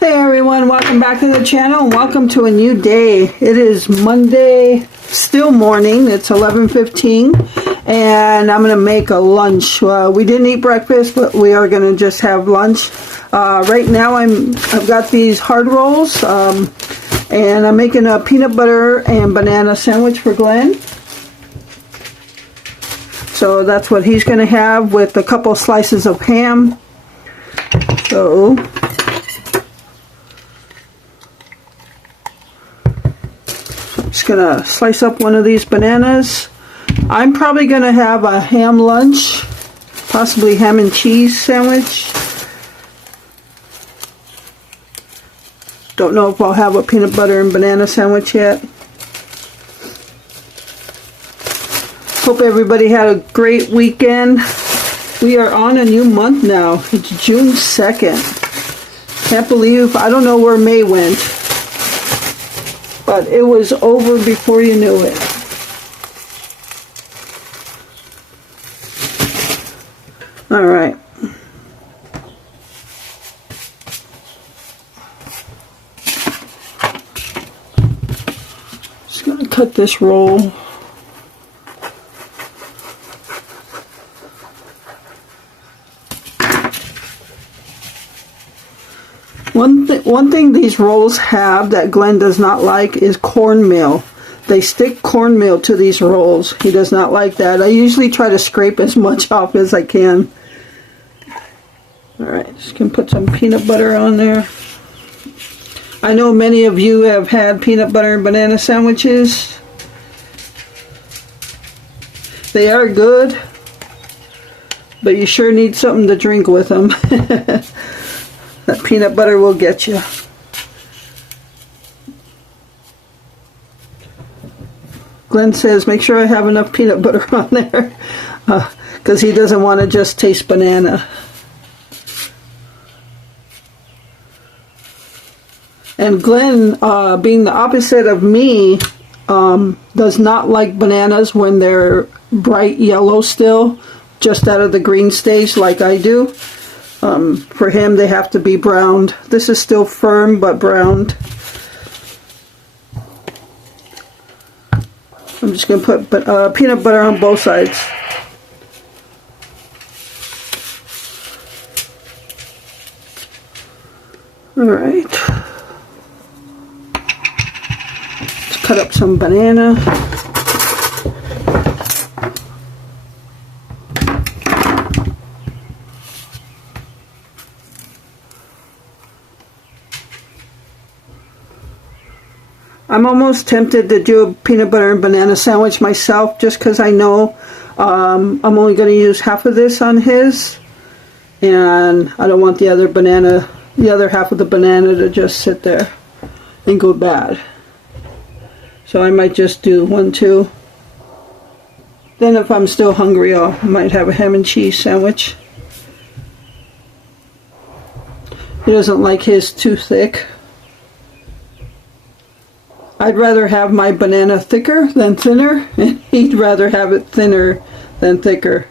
Hey everyone, welcome back to the channel and welcome to a new day. It is Monday, still morning. It's 11:15 and I'm going to make a lunch. We didn't eat breakfast, but we are going to just have lunch. Right now I've got these hard rolls and I'm making a peanut butter and banana sandwich for Glenn. So that's what he's going to have with a couple slices of ham. So just gonna slice up one of these bananas. I'm probably gonna have a ham lunch, possibly ham and cheese sandwich. Don't know if I'll have a peanut butter and banana sandwich yet. Hope everybody had a great weekend. We are on a new month now. It's June 2nd. Can't believe, I don't know where May went. But it was over before you knew it. All right. Just gonna cut this roll. One thing these rolls have that Glenn does not like is cornmeal. They stick cornmeal to these rolls. He does not like that. I usually try to scrape as much off as I can. Alright, just gonna put some peanut butter on there. I know many of you have had peanut butter and banana sandwiches. They are good, but you sure need something to drink with them. That peanut butter will get you. Glenn says, make sure I have enough peanut butter on there, because he doesn't want to just taste banana. And Glenn, being the opposite of me, does not like bananas when they're bright yellow still, just out of the green stage like I do. For him, they have to be browned. This is still firm, but browned. I'm just going to put peanut butter on both sides. Alright. Let's cut up some banana. I'm almost tempted to do a peanut butter and banana sandwich myself, just because I know I'm only going to use half of this on his, and I don't want the other half of the banana to just sit there and go bad. So I might just do 1, 2. Then if I'm still hungry, I might have a ham and cheese sandwich. He doesn't like his too thick. I'd rather have my banana thicker than thinner, and he'd rather have it thinner than thicker.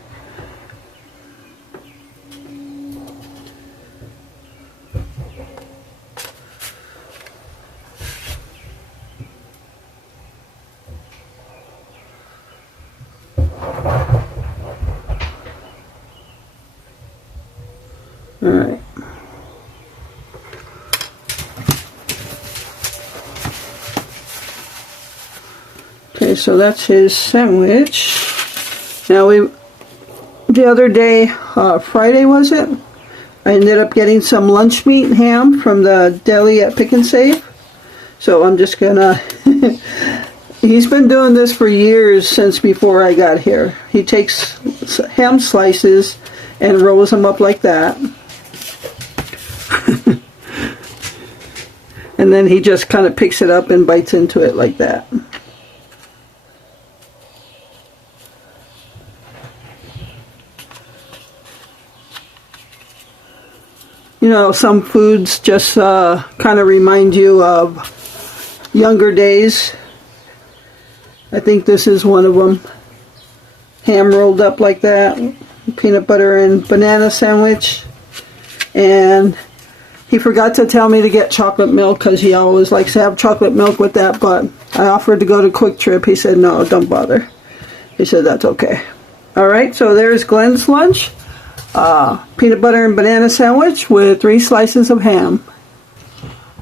All right. Okay, so that's his sandwich. Now the other day, Friday was it? I ended up getting some lunch meat and ham from the deli at Pick and Save. So I'm just gonna, he's been doing this for years, since before I got here. He takes ham slices and rolls them up like that. And then he just kind of picks it up and bites into it like that. You know, some foods just kind of remind you of younger days. I think this is one of them. Ham rolled up like that, peanut butter and banana sandwich. And He forgot to tell me to get chocolate milk because he always likes to have chocolate milk with that, but I offered to go to Quick Trip. He said, no, don't bother. He said, that's okay. All right, so there's Glenn's lunch. Peanut butter and banana sandwich with 3 slices of ham.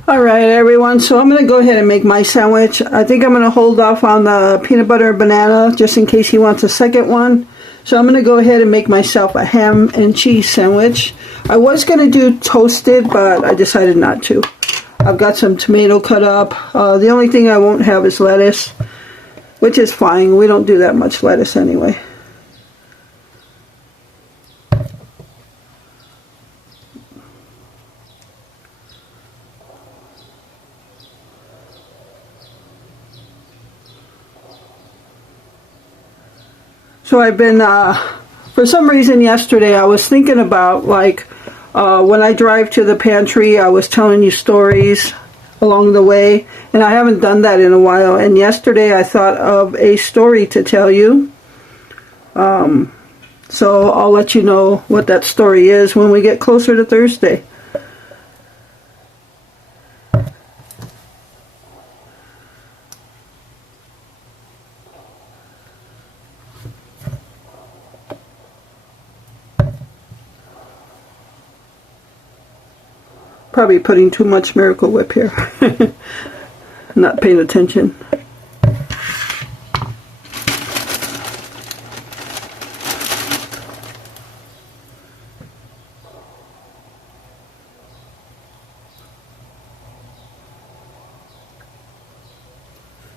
All right, everyone, so I'm going to go ahead and make my sandwich. I think I'm going to hold off on the peanut butter and banana just in case he wants a second one. So I'm going to go ahead and make myself a ham and cheese sandwich. I was going to do toasted, but I decided not to. I've got some tomato cut up. The only thing I won't have is lettuce, which is fine. We don't do that much lettuce anyway. So I've been, for some reason yesterday, I was thinking about, like, when I drive to the pantry, I was telling you stories along the way, and I haven't done that in a while. And yesterday I thought of a story to tell you. So I'll let you know what that story is when we get closer to Thursday. Probably putting too much Miracle Whip here. Not paying attention.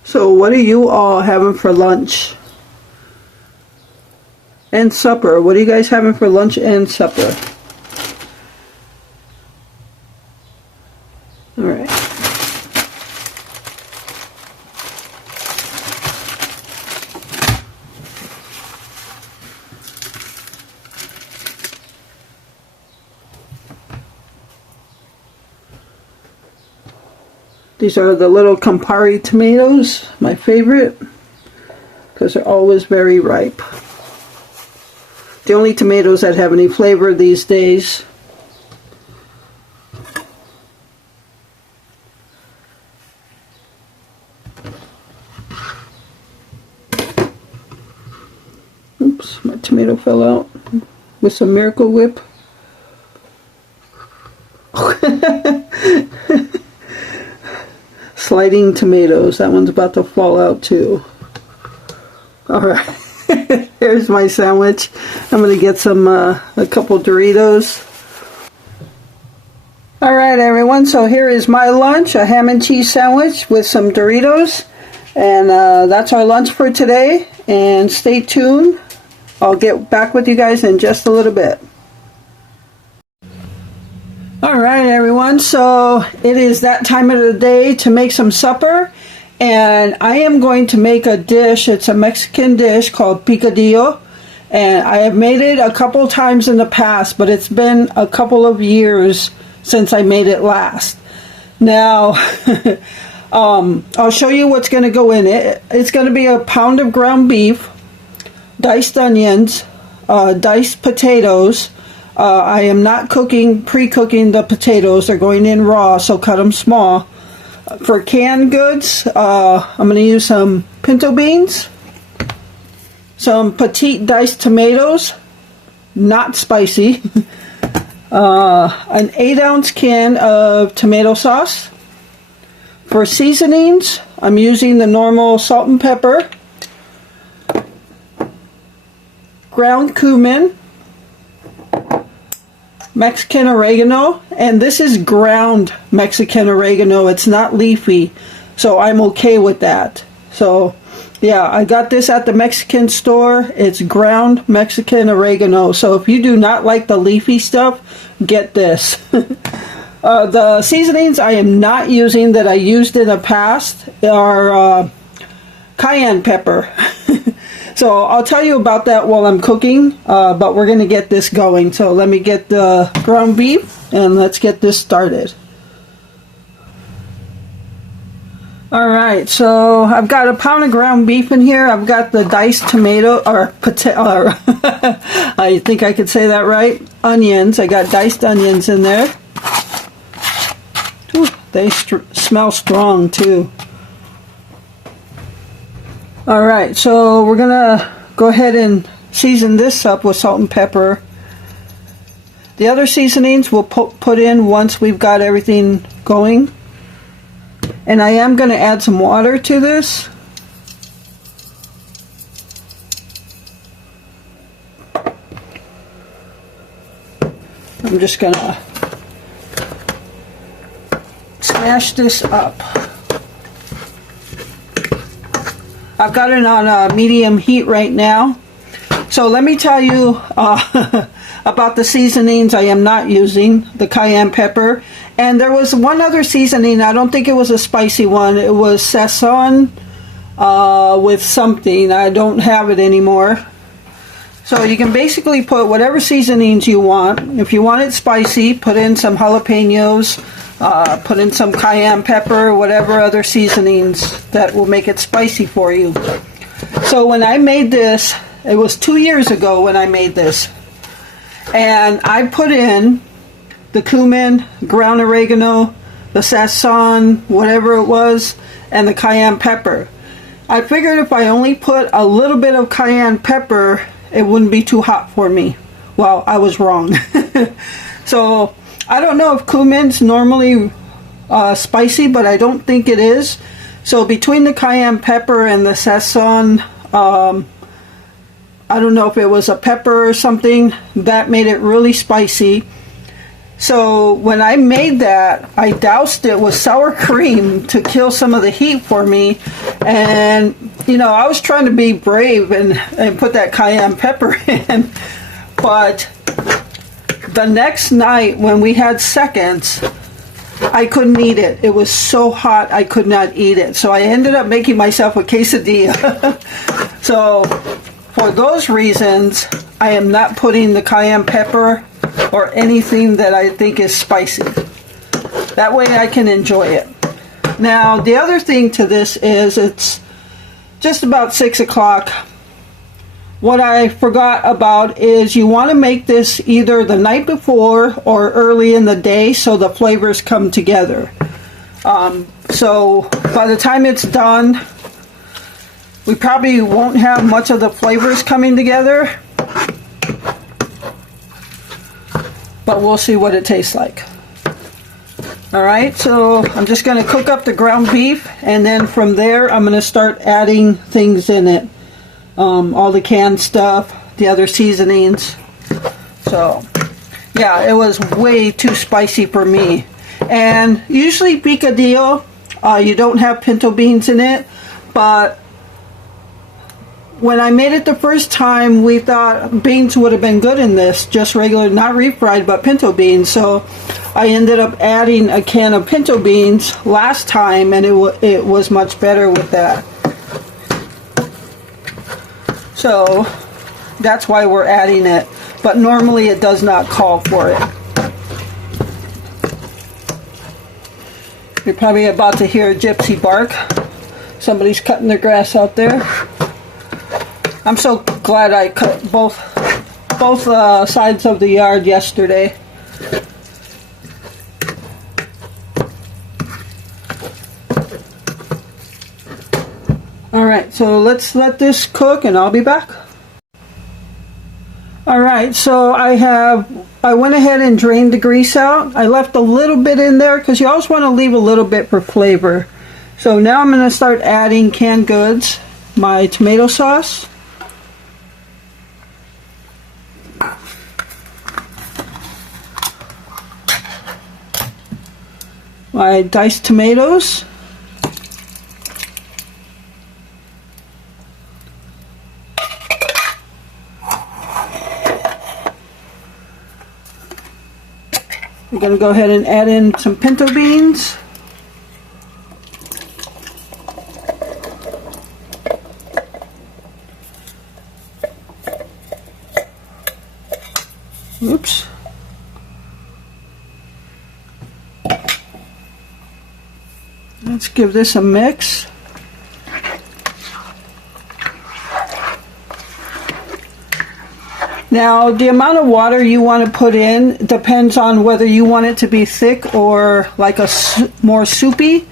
So what are you all having for lunch? And supper. What are you guys having for lunch and supper? All right. These are the little Campari tomatoes, my favorite, because they're always very ripe. The only tomatoes that have any flavor these days. Oops, my tomato fell out with some Miracle Whip. Sliding tomatoes. That one's about to fall out too. Alright. Here's my sandwich. I'm going to get some, a couple Doritos. Alright everyone, so here is my lunch. A ham and cheese sandwich with some Doritos. And that's our lunch for today. And stay tuned. I'll get back with you guys in just a little bit. Alright everyone, so it is that time of the day to make some supper, and I am going to make a dish. It's a Mexican dish called Picadillo, and I have made it a couple times in the past, but it's been a couple of years since I made it last. Now, I'll show you what's going to go in it. It's going to be a pound of ground beef, diced onions, diced potatoes. I am not pre-cooking the potatoes. They're going in raw, so cut them small. For canned goods, I'm going to use some pinto beans, some petite diced tomatoes, not spicy, an 8-ounce can of tomato sauce. For seasonings, I'm using the normal salt and pepper, ground cumin, Mexican oregano, and this is ground Mexican oregano. It's not leafy, so I'm okay with that. So yeah, I got this at the Mexican store. It's ground Mexican oregano. So if you do not like the leafy stuff, get this. The seasonings I am not using that I used in the past are cayenne pepper. So I'll tell you about that while I'm cooking, but we're going to get this going. So let me get the ground beef and let's get this started. Alright, so I've got a pound of ground beef in here. I've got the diced tomato, I think I could say that right, onions. I got diced onions in there. Ooh, they smell strong too. Alright, so we're gonna go ahead and season this up with salt and pepper. The other seasonings we'll put in once we've got everything going. And I am going to add some water to this. I'm just going to smash this up. I've got it on medium heat right now. So let me tell you about the seasonings I am not using, the cayenne pepper. And there was one other seasoning, I don't think it was a spicy one, it was sazon with something, I don't have it anymore. So you can basically put whatever seasonings you want. If you want it spicy, put in some jalapenos, put in some cayenne pepper, whatever other seasonings that will make it spicy for you. So when I made this, it was 2 years ago when I made this. And I put in the cumin, ground oregano, the sazon, whatever it was, and the cayenne pepper. I figured if I only put a little bit of cayenne pepper, it wouldn't be too hot for me. Well, I was wrong. So, I don't know if cumin's normally spicy, but I don't think it is. So, between the cayenne pepper and the sazon, I don't know if it was a pepper or something, that made it really spicy. So when I made that, I doused it with sour cream to kill some of the heat for me. And, you know, I was trying to be brave and put that cayenne pepper in. But the next night when we had seconds, I couldn't eat it. It was so hot I could not eat it. So I ended up making myself a quesadilla. So for those reasons, I am not putting the cayenne pepper or anything that I think is spicy. That way I can enjoy it. Now, the other thing to this is it's just about 6 o'clock. What I forgot about is you want to make this either the night before or early in the day so the flavors come together. So by the time it's done, we probably won't have much of the flavors coming together, but we'll see what it tastes like. Alright, so I'm just going to cook up the ground beef, and then from there I'm going to start adding things in it. All the canned stuff, the other seasonings. So, yeah, it was way too spicy for me. And usually picadillo, you don't have pinto beans in it, but when I made it the first time, we thought beans would have been good in this, just regular, not refried, but pinto beans. So I ended up adding a can of pinto beans last time, and it was much better with that. So that's why we're adding it, but normally it does not call for it. You're probably about to hear a gypsy bark. Somebody's cutting their grass out there. I'm so glad I cut both sides of the yard yesterday. Alright, so let's let this cook and I'll be back. Alright, so I went ahead and drained the grease out. I left a little bit in there because you always want to leave a little bit for flavor. So now I'm going to start adding canned goods, my tomato sauce, my diced tomatoes, we're going to go ahead and add in some pinto beans, oops. Let's give this a mix. Now, the amount of water you want to put in depends on whether you want it to be thick or like a more soupy.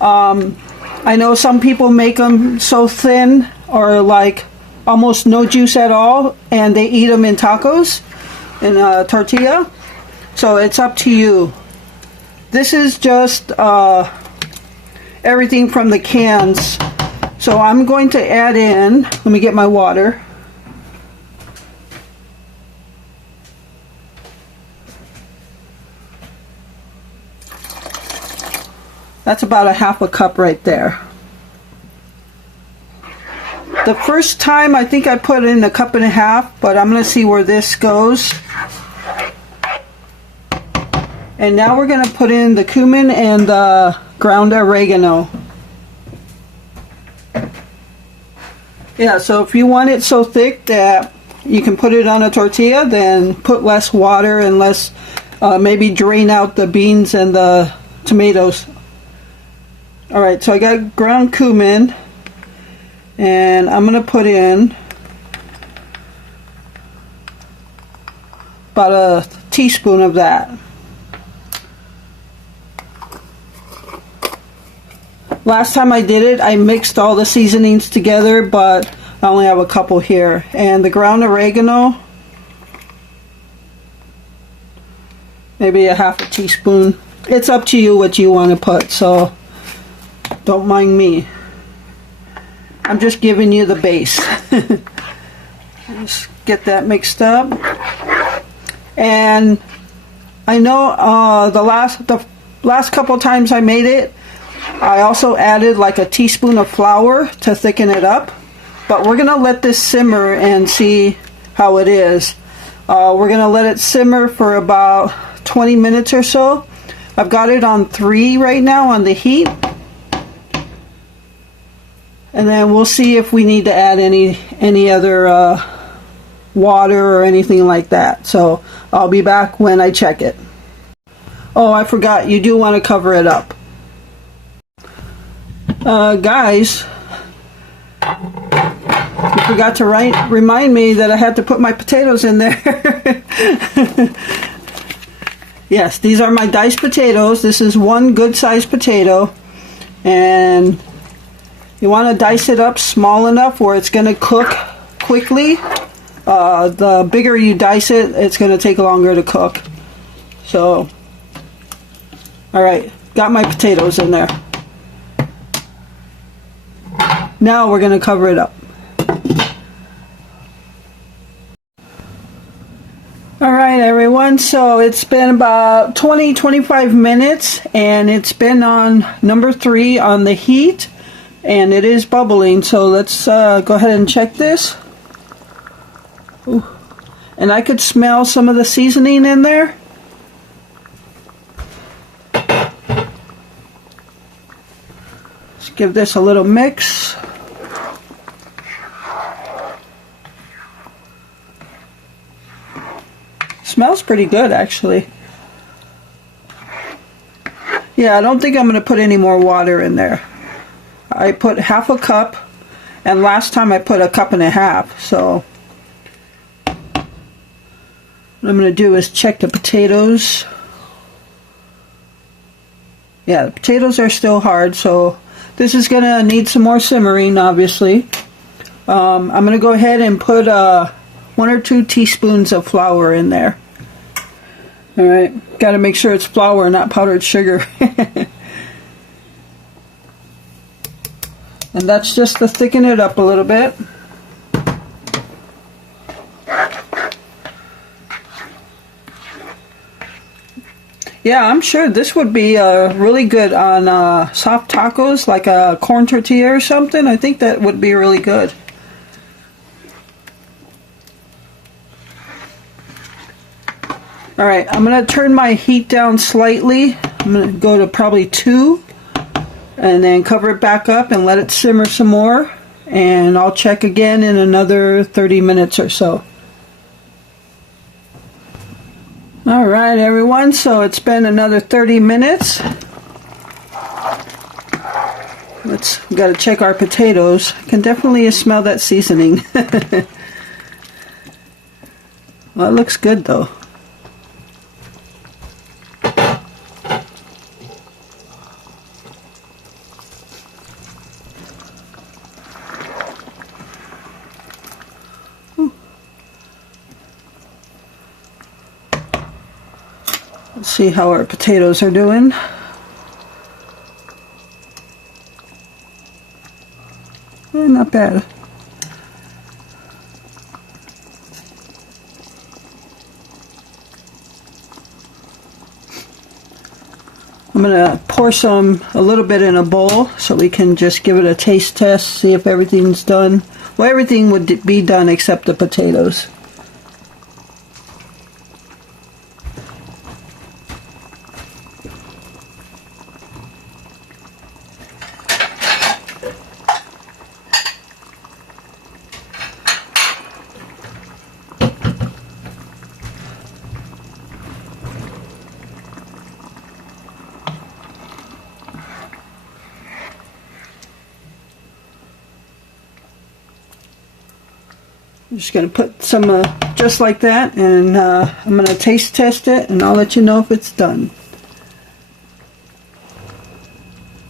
I know some people make them so thin or like almost no juice at all, and they eat them in tacos, in a tortilla. So it's up to you. This is just everything from the cans. So I'm going to add in, let me get my water. That's about a half a cup right there. The first time I think I put in a cup and a half, but I'm going to see where this goes. And now we're going to put in the cumin and the ground oregano. Yeah, so if you want it so thick that you can put it on a tortilla, then put less water and less, maybe drain out the beans and the tomatoes. Alright, so I got ground cumin, and I'm going to put in about a teaspoon of that. Last time I did it, I mixed all the seasonings together, but I only have a couple here. And the ground oregano, maybe a half a teaspoon. It's up to you what you want to put, so don't mind me. I'm just giving you the base. Just get that mixed up. And I know the last couple times I made it, I also added like a teaspoon of flour to thicken it up. But we're going to let this simmer and see how it is. We're going to let it simmer for about 20 minutes or so. I've got it on 3 right now on the heat. And then we'll see if we need to add any other water or anything like that. So I'll be back when I check it. Oh, I forgot, you do want to cover it up. Guys, you forgot to remind me that I had to put my potatoes in there. Yes, these are my diced potatoes. This is one good sized potato, and you want to dice it up small enough where it's going to cook quickly. The bigger you dice it, it's going to take longer to cook. So, alright, got my potatoes in there. Now we're going to cover it up. Alright everyone, so it's been about 20-25 minutes, and it's been on number 3 on the heat, and it is bubbling. So let's go ahead and check this. Ooh. And I could smell some of the seasoning in there. Let's give this a little mix. Smells pretty good, actually. Yeah, I don't think I'm going to put any more water in there. I put half a cup, and last time I put a cup and a half. So what I'm going to do is check the potatoes. Yeah, the potatoes are still hard, so this is going to need some more simmering, obviously. I'm going to go ahead and put 1 or 2 teaspoons of flour in there. Alright, got to make sure it's flour, not powdered sugar. And that's just to thicken it up a little bit. Yeah, I'm sure this would be really good on soft tacos, like a corn tortilla or something. I think that would be really good. Alright, I'm going to turn my heat down slightly. I'm going to go to probably 2, and then cover it back up and let it simmer some more, and I'll check again in another 30 minutes or so. Alright everyone, so it's been another 30 minutes. We got to check our potatoes. I can definitely smell that seasoning. Well, it looks good though. Let's see how our potatoes are doing. Not bad. I'm going to pour a little bit in a bowl so we can just give it a taste test, see if everything's done. Well, everything would be done except the potatoes. I'm just going to put some just like that, and I'm going to taste test it, and I'll let you know if it's done.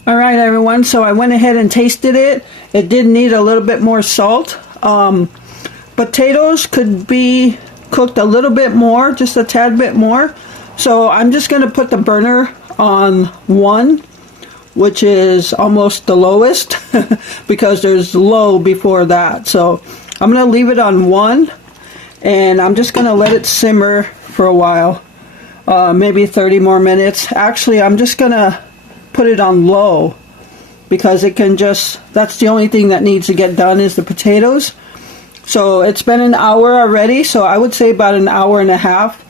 Alright everyone, so I went ahead and tasted it. It did need a little bit more salt. Potatoes could be cooked a little bit more, just a tad bit more. So I'm just going to put the burner on 1, which is almost the lowest because there's low before that. So I'm going to leave it on 1, and I'm just going to let it simmer for a while, maybe 30 more minutes. Actually, I'm just going to put it on low because it can just, that's the only thing that needs to get done is the potatoes. So it's been an hour already, so I would say about an hour and a half.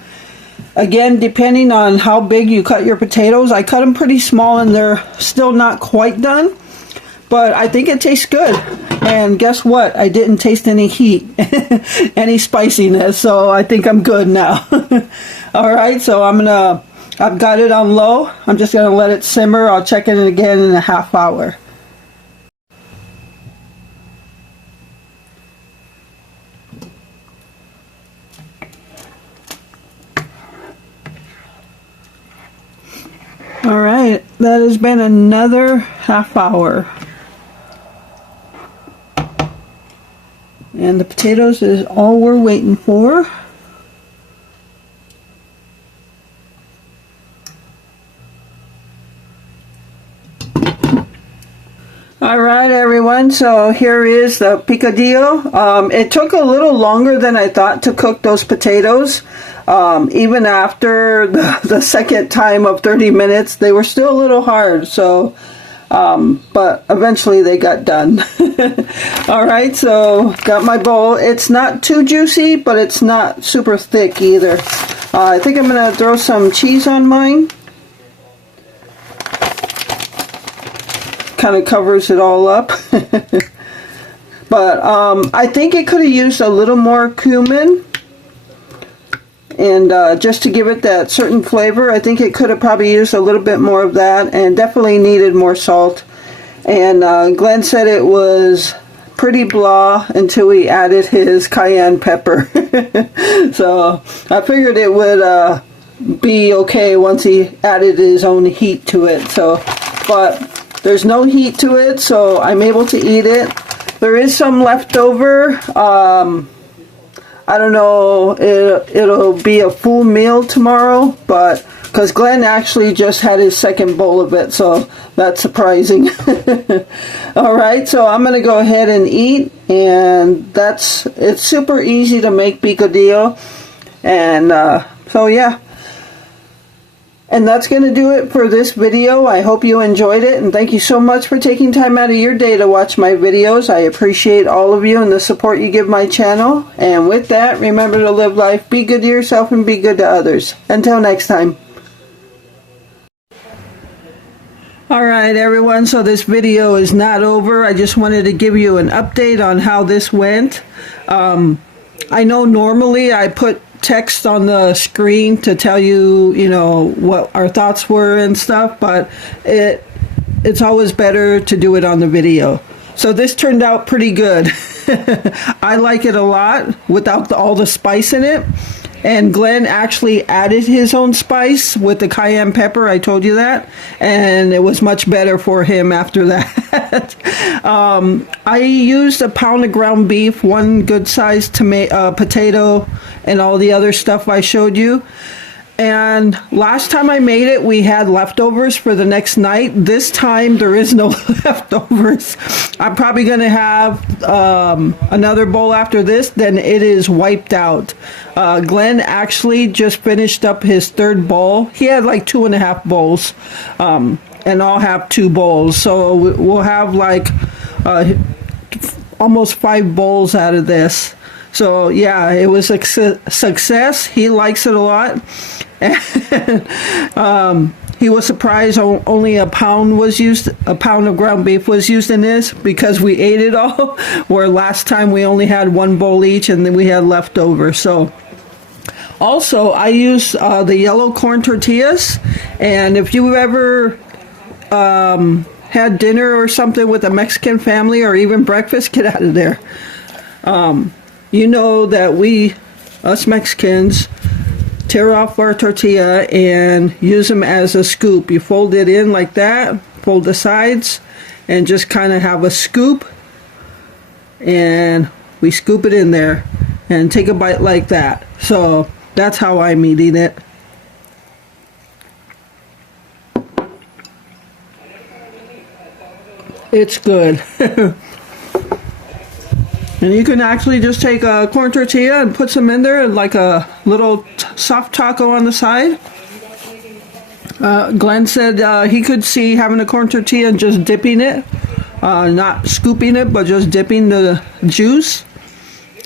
Again, depending on how big you cut your potatoes, I cut them pretty small and they're still not quite done. But I think it tastes good. And guess what? I didn't taste any heat, any spiciness, so I think I'm good now. Alright, so I've got it on low. I'm just going to let it simmer. I'll check it again in a half hour. Alright, that has been another half hour. And the potatoes is all we're waiting for. Alright everyone, so here is the picadillo. It took a little longer than I thought to cook those potatoes. Even after the second time of 30 minutes, they were still a little hard. So, but eventually they got done. Alright, so got my bowl. It's not too juicy, but it's not super thick either. I think I'm going to throw some cheese on mine. Kind of covers it all up. But I think it could have used a little more cumin. And just to give it that certain flavor, I think it could have probably used a little bit more of that, and definitely needed more salt. And Glenn said it was pretty blah until he added his cayenne pepper. So I figured it would be okay once he added his own heat to it. So, but there's no heat to it, so I'm able to eat it. There is some left over. I don't know, it'll be a full meal tomorrow, but because Glenn actually just had his second bowl of it, so that's surprising. Alright, so I'm going to go ahead and eat, and it's super easy to make picadillo, and so yeah. And that's going to do it for this video. I hope you enjoyed it, and thank you so much for taking time out of your day to watch my videos. I appreciate all of you and the support you give my channel. And with that, remember to live life, be good to yourself, and be good to others. Until next time. Alright everyone, so this video is not over. I just wanted to give you an update on how this went. I know normally I put text on the screen to tell you, you know, what our thoughts were and stuff, but it's always better to do it on the video. So this turned out pretty good. I like it a lot without all the spice in it. And Glenn actually added his own spice with the cayenne pepper. I told you that. And it was much better for him after that. I used a pound of ground beef, one good sized potato, and all the other stuff I showed you. And last time I made it, we had leftovers for the next night. This time, there is no leftovers. I'm probably going to have another bowl after this, then it is wiped out. Glenn actually just finished up his third bowl. He had like 2.5 bowls, and I'll have 2 bowls. So we'll have like almost 5 bowls out of this. So yeah, it was a success. He likes it a lot. And, he was surprised only a pound of ground beef was used in this, because we ate it all, where last time we only had 1 bowl each and then we had leftover. So also I use the yellow corn tortillas, and if you ever had dinner or something with a Mexican family or even breakfast, get out of there. You know that us Mexicans, tear off our tortilla and use them as a scoop. You fold it in like that, fold the sides, and just kind of have a scoop. And we scoop it in there and take a bite like that. So that's how I'm eating it. It's good. And you can actually just take a corn tortilla and put some in there, like a little soft taco on the side. Glenn said he could see having a corn tortilla and just dipping it, not scooping it, but just dipping the juice,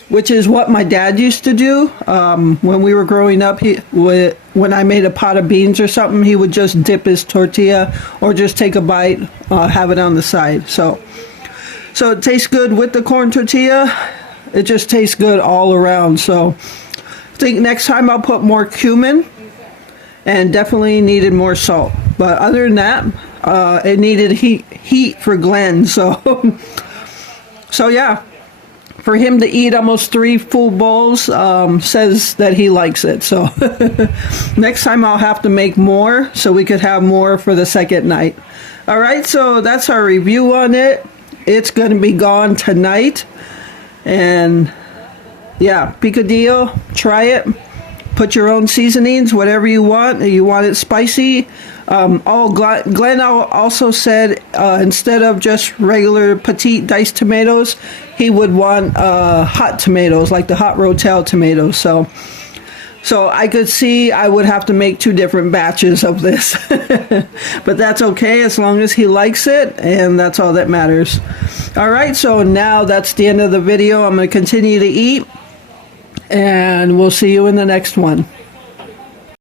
which is what my dad used to do. When we were growing up, when I made a pot of beans or something, he would just dip his tortilla or just take a bite, have it on the side. So it tastes good with the corn tortilla. It just tastes good all around. So I think next time I'll put more cumin, and definitely needed more salt. But other than that, it needed heat for Glenn. So yeah, for him to eat almost 3 full bowls says that he likes it. So next time I'll have to make more so we could have more for the second night. All right, so that's our review on it. It's going to be gone tonight. And yeah, Picadillo, try it. Put your own seasonings, whatever you want. You want it spicy. Glenn also said instead of just regular petite diced tomatoes, he would want hot tomatoes, like the hot Rotel tomatoes. So I could see I would have to make 2 different batches of this. But that's okay as long as he likes it, and that's all that matters. All right, so now that's the end of the video. I'm going to continue to eat, and we'll see you in the next one.